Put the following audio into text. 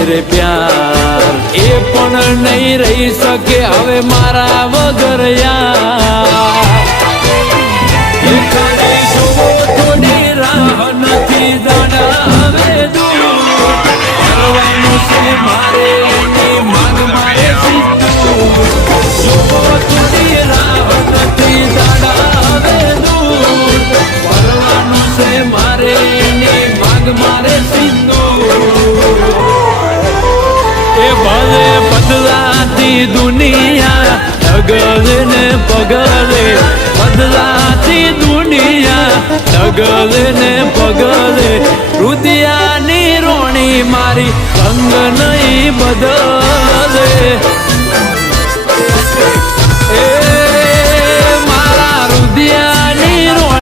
રે પ્યાર એ પણ નહીં રહી શકે હવે મારા વગર યાર થોડી રાહ નથી દાડા હવે દૂર કરવાનું છે મારે એની માંગ મારે થોડી રાહ નથી દાડા હવે દૂર કરવાનું છે મારે એની માંગ મારે એ ભલે બદલાતી દુનિયા ડગલે ને પગલે બદલાતી દુનિયા ડગલે ને પગલે રુદિયાની રોણી મારી રંગ નહીં બદલે